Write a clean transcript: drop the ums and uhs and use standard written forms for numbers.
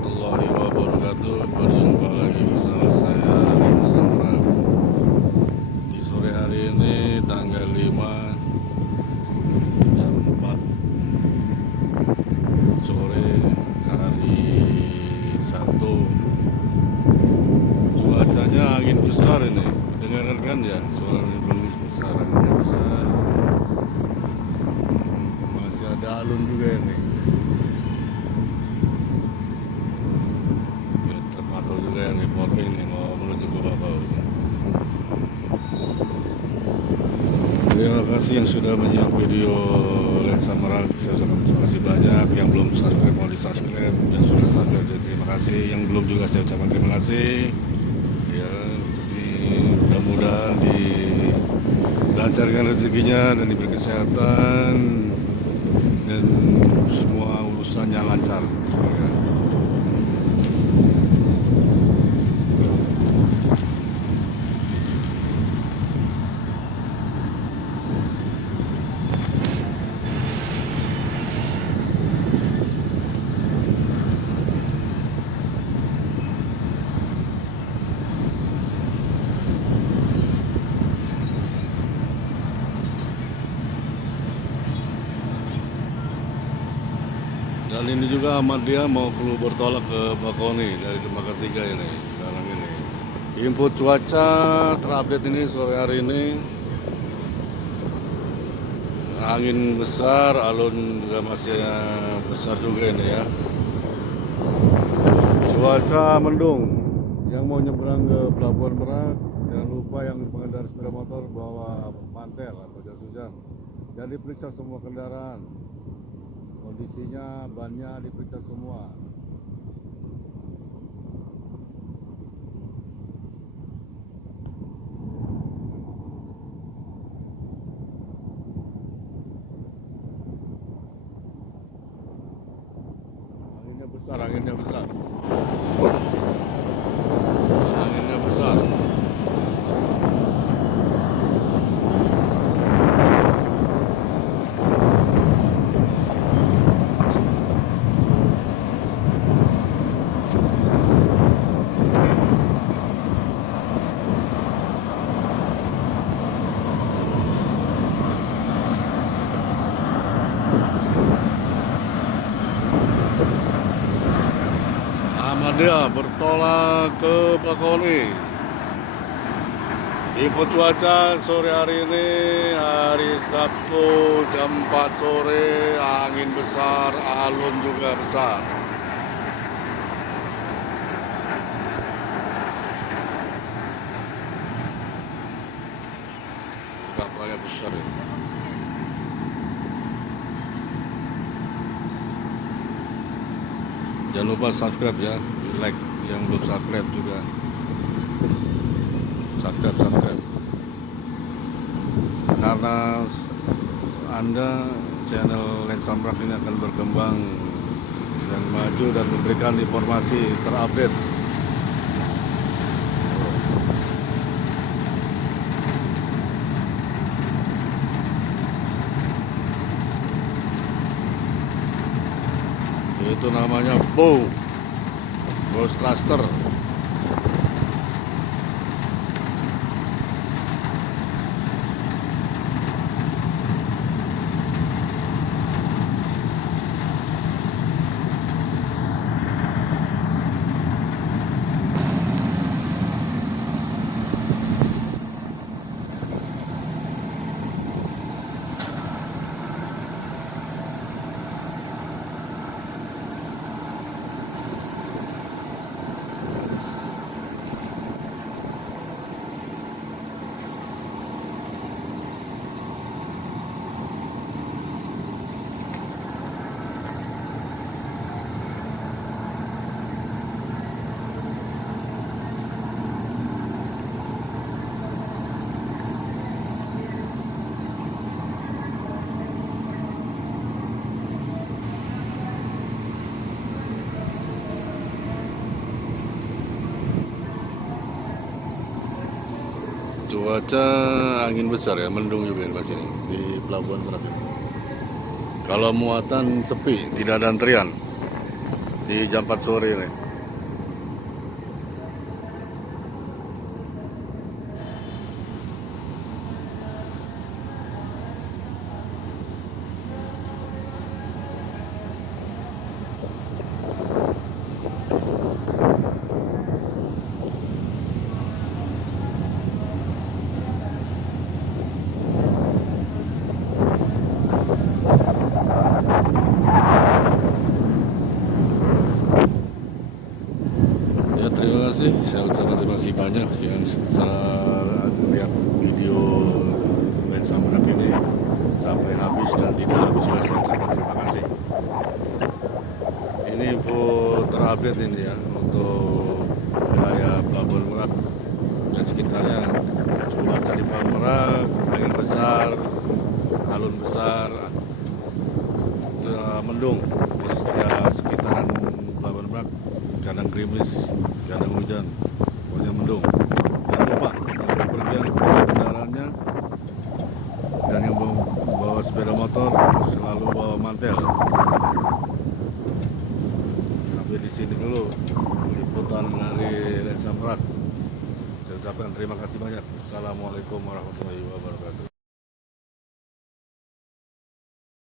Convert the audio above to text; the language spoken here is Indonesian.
warahmatullahi wabarakatuh. Berjumpa lagi bersama saya Rin Samra. Di sore hari ini tanggal 5 jam 4 sore hari Sabtu. Cuacanya angin besar ini. Dengarkan kan ya suara angin besar, angin besar. Masih ada alun juga ini. Terpantau juga yang reporting nih mau menuju ke Bakau. Terima kasih yang sudah menyimak video Lensa Merak. Saya ucapkan terima kasih banyak. Yang belum subscribe mau di subscribe, yang sudah subscribe terima kasih. Yang belum juga saya ucapkan terima kasih. Ya, mudah-mudahan dilancarkan rezekinya dan diberi kesehatan dan semua urusannya lancar. Ya. Dan ini juga Ahmadiyah mau bertolak ke Bakauheni dari dermaga 3 ini sekarang ini. Info cuaca terupdate ini sore hari ini. Angin besar, alun juga masih besar juga ini ya. Cuaca mendung. Yang mau nyebrang ke Pelabuhan Merak, jangan lupa yang pengendara sepeda motor bawa mantel atau jas hujan. Dan diperiksa semua kendaraan. Kondisinya bannya diperiksa semua. Anginnya besar, anginnya besar. Anginnya besar. Ahmadiyah bertolak ke Bakauheni. Info cuaca sore hari ini hari Sabtu jam 4 sore, angin besar, alun juga besar. Kapalnya besar ini. Jangan lupa subscribe ya, like yang belum subscribe juga. Subscribe. Karena Anda channel Lensa Merak ini akan berkembang dan maju dan memberikan informasi terupdate. Itu namanya Ghost Cluster. Cuaca angin besar ya, mendung juga di sini di Pelabuhan Merak. Kalau muatan sepi, tidak ada antrian. di jam 4 sore nih. Ya, terima kasih. Saya ucapkan terima kasih banyak yang setelah lihat video lensa merak ini sampai habis dan tidak habis juga saya ucapkan terima kasih. Ini info terupdate ini ya untuk wilayah Pelabuhan Merak dan sekitarnya. Cuaca di Pelabuhan Merak, angin besar, alun besar, mendung di setiap sekitaran Pelabuhan Merak. Kadang gerimis, kadang hujan, pokoknya mendung. Jangan lupa yang berpergian periksa kendaraannya, dan yang bawa sepeda motor selalu bawa mantel. Sampai di sini dulu liputan dari Lensa Merak. Saya ucapkan terima kasih banyak. Assalamualaikum warahmatullahi wabarakatuh.